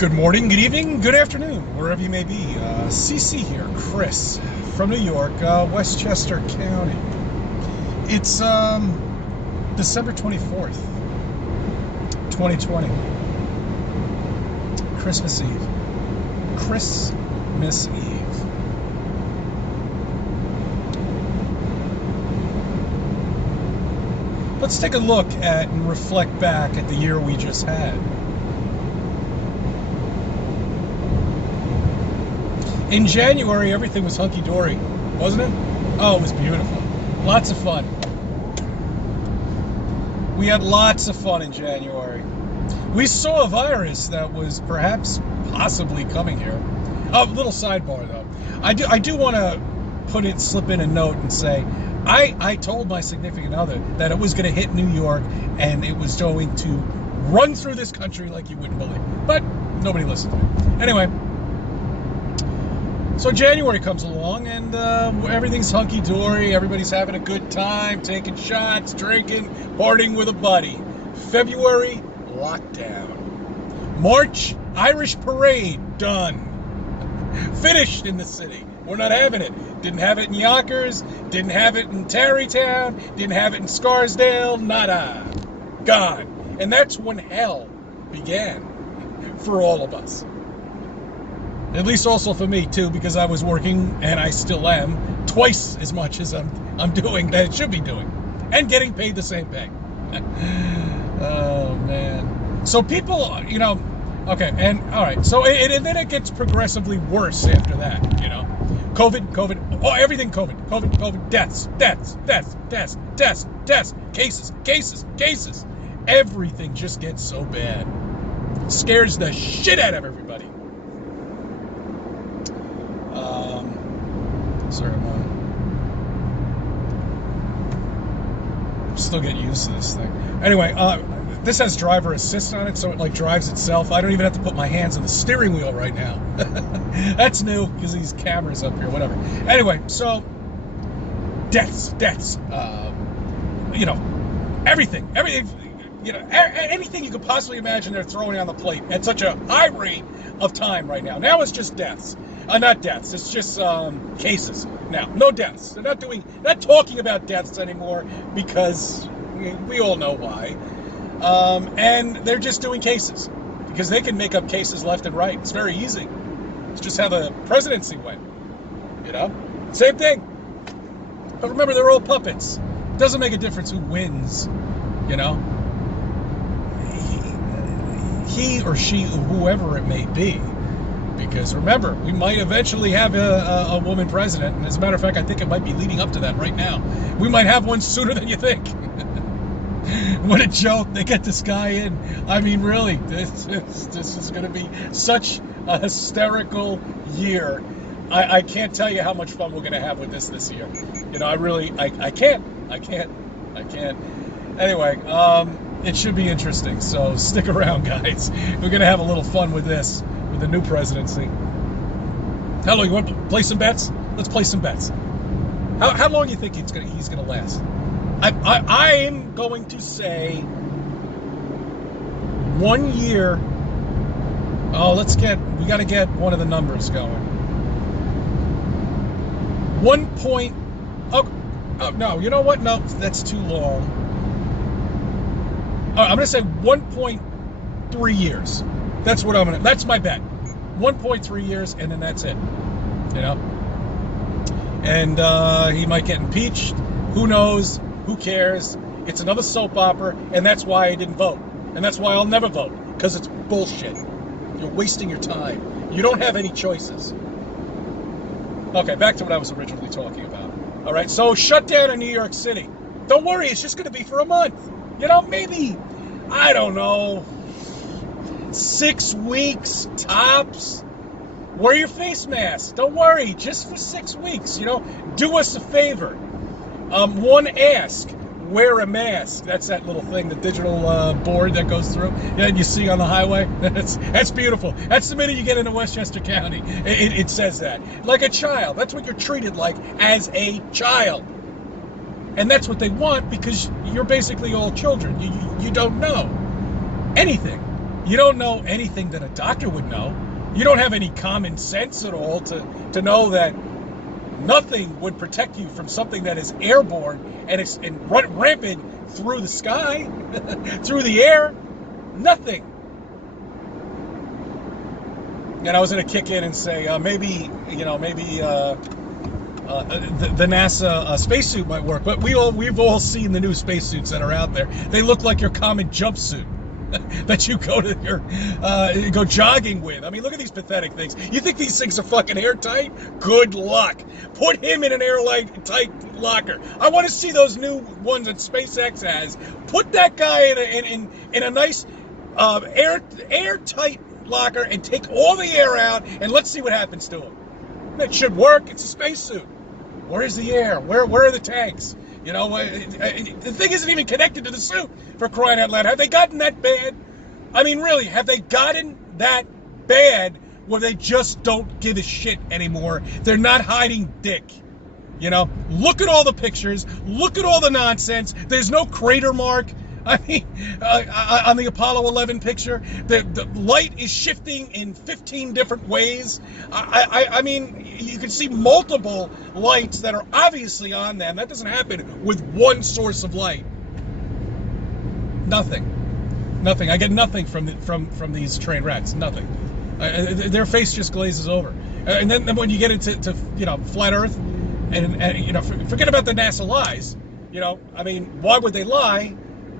Good morning, good evening, good afternoon, wherever you may be. CC here, Chris from New York, Westchester County. It's December 24th, 2020. Christmas Eve. Christmas Eve. Let's take a look at and reflect back at the year we just had. In January, everything was hunky-dory, wasn't it? Oh, it was beautiful. Lots of fun. We had lots of fun in January. We saw a virus that was perhaps possibly coming here. A little sidebar, though. I do want to slip in a note and say, I told my significant other that it was going to hit New York and it was going to run through this country like you wouldn't believe. But nobody listened to me. Anyway. So January comes along and everything's hunky-dory. Everybody's having a good time, taking shots, drinking, partying with a buddy. February, lockdown. March, Irish parade, done. Finished in the city. We're not having it. Didn't have it in Yonkers, didn't have it in Tarrytown, didn't have it in Scarsdale, nada. Gone. And that's when hell began for all of us. At least also for me too, because I was working, and I still am, twice as much as I'm doing that it should be doing, and getting paid the same pay. Oh man. So people, okay, and all right. So and then it gets progressively worse after that. COVID, oh everything COVID, deaths, cases. Everything just gets so bad. Scares the shit out of everybody. Sorry, I'm still getting used to this thing. Anyway, this has driver assist on it, so it drives itself. I don't even have to put my hands on the steering wheel right now. That's new because these cameras up here, whatever. Anyway, so deaths. Everything. Anything you could possibly imagine they're throwing on the plate at such a high rate of time right now. Now it's just deaths. Not deaths. It's just cases now. No deaths. They're not talking about deaths anymore because we all know why. And they're just doing cases because they can make up cases left and right. It's very easy. It's just how the presidency went. Same thing. But remember, they're all puppets. It doesn't make a difference who wins. He or she, or whoever it may be. Because remember, we might eventually have a woman president. And as a matter of fact, I think it might be leading up to that right now. We might have one sooner than you think. What a joke. They get this guy in. I mean, really, this is going to be such a hysterical year. I can't tell you how much fun we're going to have with this year. I can't. Anyway, it should be interesting. So stick around, guys. We're going to have a little fun with this. The new presidency. Hello, you want to play some bets? Let's play some bets. How long do you think he's gonna last? I'm going to say 1 year. Oh, we got to get one of the numbers going. 1 point. Oh no, you know what? No, that's too long. All right, I'm gonna say 1.3 years. That's my bet. 1.3 years, and then that's it. And he might get impeached. Who knows? Who cares? It's another soap opera, and that's why I didn't vote. And that's why I'll never vote, because it's bullshit. You're wasting your time. You don't have any choices. Okay, back to what I was originally talking about. All right, so shut down in New York City. Don't worry, it's just going to be for a month. Maybe, I don't know, 6 weeks tops. Wear your face mask. Don't worry, just for 6 weeks. Do us a favor. One ask. Wear a mask. That's that little thing, the digital board that goes through. And you see on the highway. That's beautiful. That's the minute you get into Westchester County. It says that. Like a child. That's what you're treated like as a child. And that's what they want because you're basically all children. You don't know anything. You don't know anything that a doctor would know. You don't have any common sense at all to know that nothing would protect you from something that is airborne and it's rampant through the sky, through the air. Nothing. And I was going to kick in and say maybe the NASA spacesuit might work, but we've all seen the new spacesuits that are out there. They look like your common jumpsuit that you go jogging with. I mean, look at these pathetic things. You think these things are fucking airtight? Good luck. Put him in an airtight locker. I want to see those new ones that SpaceX has. Put that guy in a nice airtight locker and take all the air out, and let's see what happens to him. It should work. It's a spacesuit. Where's the air? Where are the tanks? You know, the thing isn't even connected to the suit, for crying out loud. Have they gotten that bad? I mean, really, have they gotten that bad where they just don't give a shit anymore? They're not hiding dick. You know, look at all the pictures. Look at all the nonsense. There's no crater mark. I mean, on the Apollo 11 picture, the light is shifting in 15 different ways. I mean, you can see multiple lights that are obviously on them. That doesn't happen with one source of light. Nothing. I get nothing from these train wrecks. Nothing. Their face just glazes over. And then when you get into flat Earth, and forget about the NASA lies. I mean, why would they lie?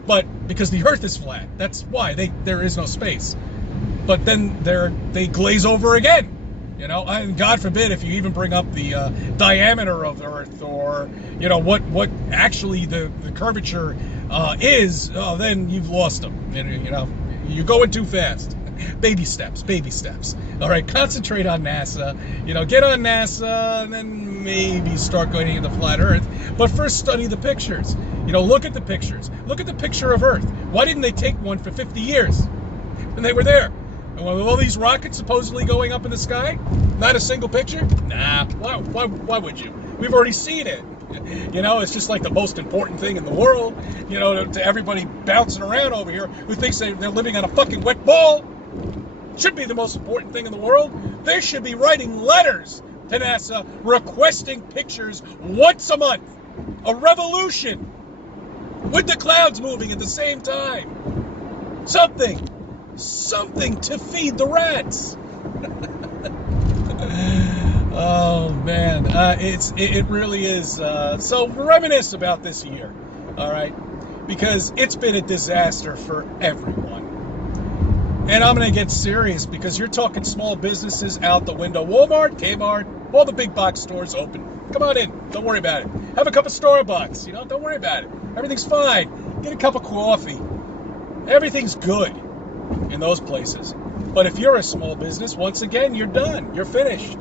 But because the Earth is flat, that's why there is no space. But then they glaze over again, and God forbid if you even bring up the diameter of the Earth, or what actually the curvature is. Then you've lost them. You're going too fast. Baby steps. All right, concentrate on NASA. Get on NASA, and then maybe start going into the flat Earth. But first, study the pictures. Look at the pictures. Look at the picture of Earth. Why didn't they take one for 50 years? And they were there. And with all these rockets supposedly going up in the sky, not a single picture? Nah. Why would you? We've already seen it. It's just like the most important thing in the world. To everybody bouncing around over here who thinks they're living on a fucking wet ball. Should be the most important thing in the world. They should be writing letters to NASA requesting pictures once a month. A revolution with the clouds moving at the same time. Something to feed the rats. Oh man, it really is. So reminisce about this year, all right? Because it's been a disaster for everyone. And I'm going to get serious because you're talking small businesses out the window. Walmart, Kmart, all the big box stores open. Come on in. Don't worry about it. Have a cup of Starbucks. Don't worry about it. Everything's fine. Get a cup of coffee. Everything's good in those places. But if you're a small business, once again, you're done. You're finished.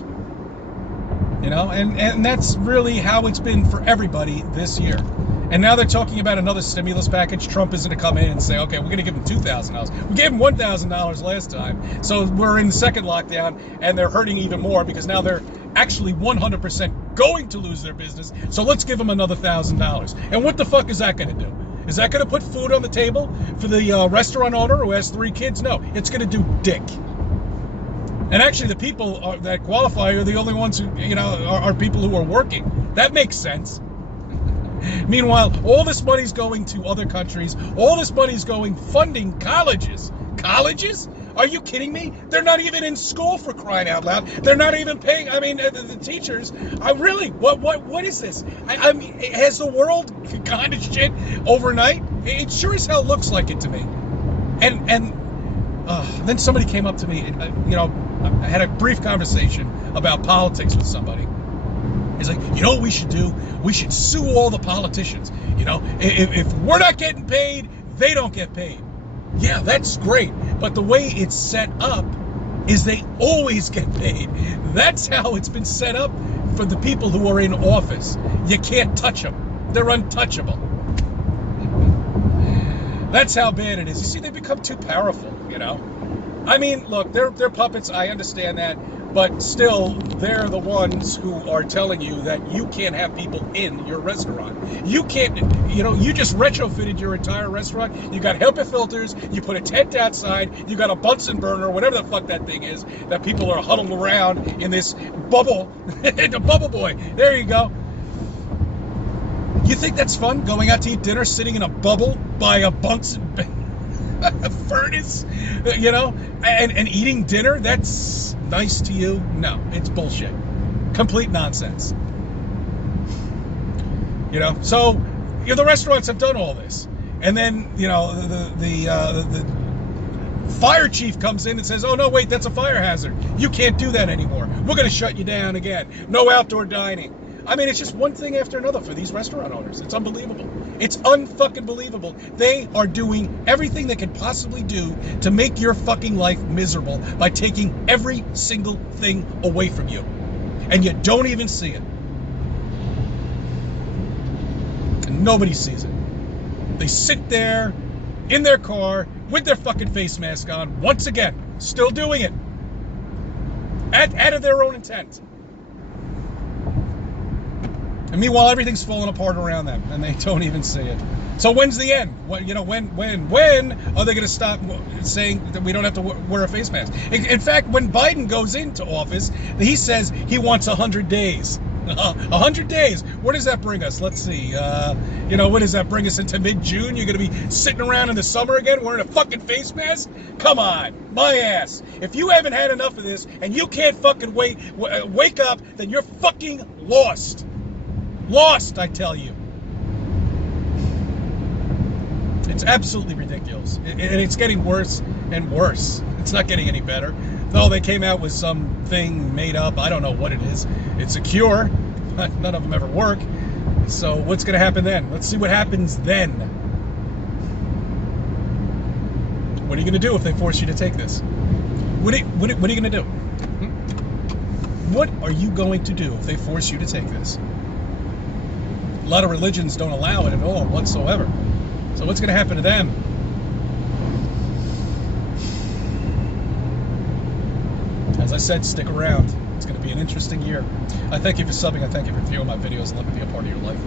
And that's really how it's been for everybody this year. And now they're talking about another stimulus package. Trump is going to come in and say, okay, we're going to give them $2,000. We gave them $1,000 last time. So we're in the second lockdown, and they're hurting even more because now they're actually 100% going to lose their business. So let's give them another $1,000. And what the fuck is that going to do? Is that going to put food on the table for the restaurant owner who has 3 kids? No, it's going to do dick. And actually, the people that qualify are the only ones who, are people who are working. That makes sense. Meanwhile, all this money's going to other countries. All this money's going funding colleges. Colleges? Are you kidding me? They're not even in school, for crying out loud. They're not even paying. I mean, the teachers. Really? What is this? I mean, has the world gone to shit overnight? It sure as hell looks like it to me. And then somebody came up to me. And, I had a brief conversation about politics with somebody. He's like, what we should do? We should sue all the politicians. If we're not getting paid, they don't get paid. Yeah, that's great. But the way it's set up is they always get paid. That's how it's been set up for the people who are in office. You can't touch them. They're untouchable. That's how bad it is. You see, they become too powerful, I mean, look, they're puppets. I understand that, but still, they're the ones who are telling you that you can't have people in your restaurant. You can't, you just retrofitted your entire restaurant. You got HEPA filters. You put a tent outside. You got a Bunsen burner, whatever the fuck that thing is, that people are huddled around in this bubble. The bubble boy. There you go. You think that's fun? Going out to eat dinner, sitting in a bubble by a Bunsen furnace, and eating dinner? That's nice to you? No, it's bullshit. Complete nonsense. So the restaurants have done all this, and then the fire chief comes in and says, "Oh no, wait, that's a fire hazard. You can't do that anymore. We're going to shut you down again. No outdoor dining." I mean, it's just one thing after another for these restaurant owners. It's unbelievable. It's unfucking believable. They are doing everything they can possibly do to make your fucking life miserable by taking every single thing away from you. And you don't even see it. And nobody sees it. They sit there in their car with their fucking face mask on, once again, still doing it. Out of their own intent. And meanwhile, everything's falling apart around them, and they don't even see it. So when's the end? When are they going to stop saying that we don't have to wear a face mask? In fact, when Biden goes into office, he says he wants 100 days. 100 days. Where does that bring us? Let's see. What does that bring us into mid-June? You're going to be sitting around in the summer again wearing a fucking face mask? Come on. My ass. If you haven't had enough of this and you can't fucking wake up, then you're fucking lost. Lost, I tell you. It's absolutely ridiculous. And it's getting worse and worse. It's not getting any better. Though they came out with something made up. I don't know what it is. It's a cure. None of them ever work. So what's going to happen then? Let's see what happens then. What are you going to do if they force you to take this? What are you going to do? What are you going to do if they force you to take this? A lot of religions don't allow it at all whatsoever. So what's going to happen to them? As I said, stick around. It's going to be an interesting year. I thank you for subbing. I thank you for viewing my videos and let me be a part of your life.